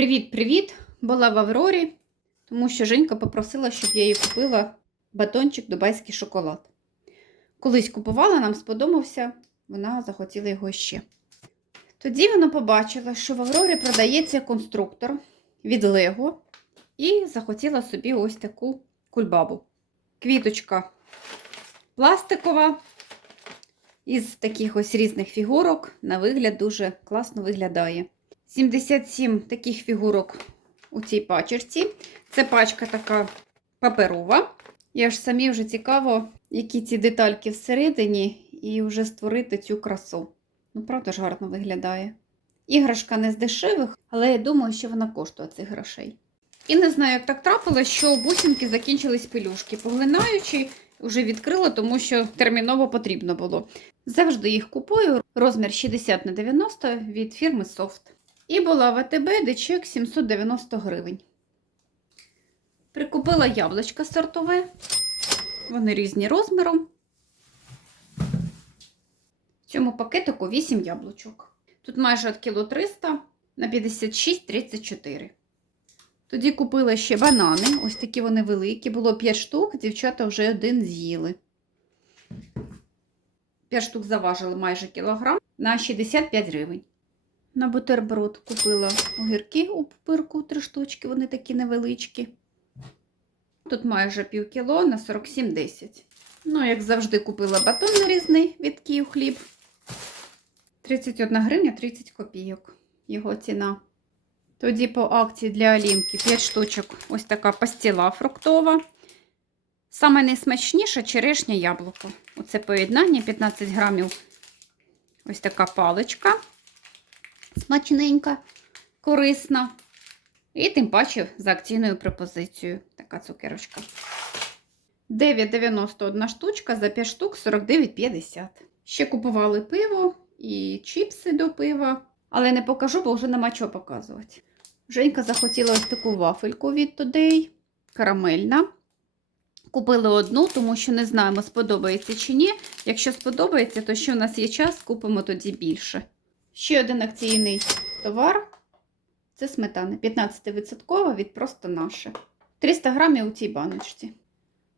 Привіт-привіт! Була в Аврорі, тому що Женька попросила, щоб я їй купила батончик дубайський шоколад. Колись купувала, нам сподобався, вона захотіла його ще. Тоді вона побачила, що в Аврорі продається конструктор від Лего і захотіла собі ось таку кульбабу. Квіточка пластикова, із таких ось різних фігурок, на вигляд дуже класно виглядає. 77 таких фігурок у цій пачерці. Це пачка така паперова. Я ж самі вже цікаво, які ці детальки всередині, і вже створити цю красу. Ну, правда ж гарно виглядає. Іграшка не з дешевих, але я думаю, що вона коштує цих грошей. І не знаю, як так трапилось, що у бусинки закінчились пелюшки. Поглинаючи, вже відкрила, тому що терміново потрібно було. Завжди їх купую. Розмір 60 на 90 від фірми Soft. І була в АТБ, де чек 790 гривень. Прикупила яблучко сортове. Вони різні розміром. В цьому пакетику 8 яблучок. Тут майже от кіло 300 на 56,34. Тоді купила ще банани. Ось такі вони великі. Було 5 штук, дівчата вже один з'їли. 5 штук заважили майже кілограм на 65 гривень. На бутерброд купила огірки у пупирку, 3 штучки, вони такі невеличкі. Тут майже пів кіло на 47,10. Ну, як завжди, купила батон нарізний від Київ хліб. 31 гривня 30 копійок. Його ціна. Тоді по акції для Алінки 5 штучок. Ось така пастіла фруктова. Саме найсмачніше черешня яблуко. Оце поєднання 15 грамів. Ось така паличка. Смачненька, корисна. І тим паче за акційною пропозицією. Така цукерочка. 9,91 штучка за 5 штук 49,50. Ще купували пиво і чіпси до пива. Але не покажу, бо вже нема чого показувати. Женька захотіла ось таку вафельку від Today. Карамельна. Купили одну, тому що не знаємо, сподобається чи ні. Якщо сподобається, то ще в нас є час, купимо тоді більше. Ще один акційний товар це сметана. 15% від просто наше. 300 грамів у цій баночці.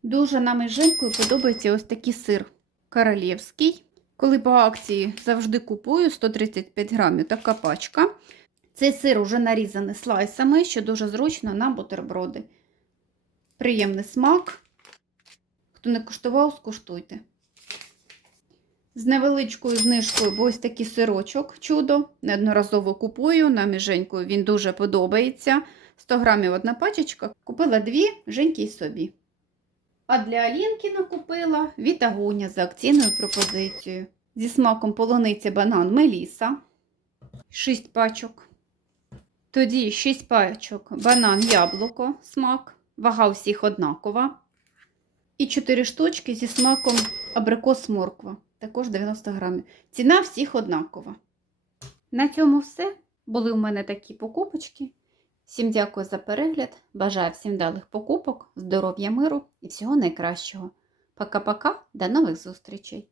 Дуже нам із Женькою подобається ось такий сир королівський. Коли по акції завжди купую 135 грамів така пачка. Цей сир уже нарізаний слайсами, що дуже зручно на бутерброди. Приємний смак. Хто не куштував, скуштуйте. З невеличкою знижкою, бо ось такий сирочок чудо. Неодноразово купую, нам із Женькою він дуже подобається. 100 грамів одна пачечка. Купила дві, Женьки й собі. А для Алінки накупила вітагуня за акційною пропозицією. Зі смаком полуниця банан Меліса. 6 пачок. Тоді 6 пачок банан яблуко смак. Вага всіх однакова. І 4 штучки зі смаком абрикос морква. Також 90 грамів. Ціна всіх однакова. На цьому все. Були у мене такі покупочки. Всім дякую за перегляд. Бажаю всім далих покупок, здоров'я, миру і всього найкращого. Пока-пока, до нових зустрічей!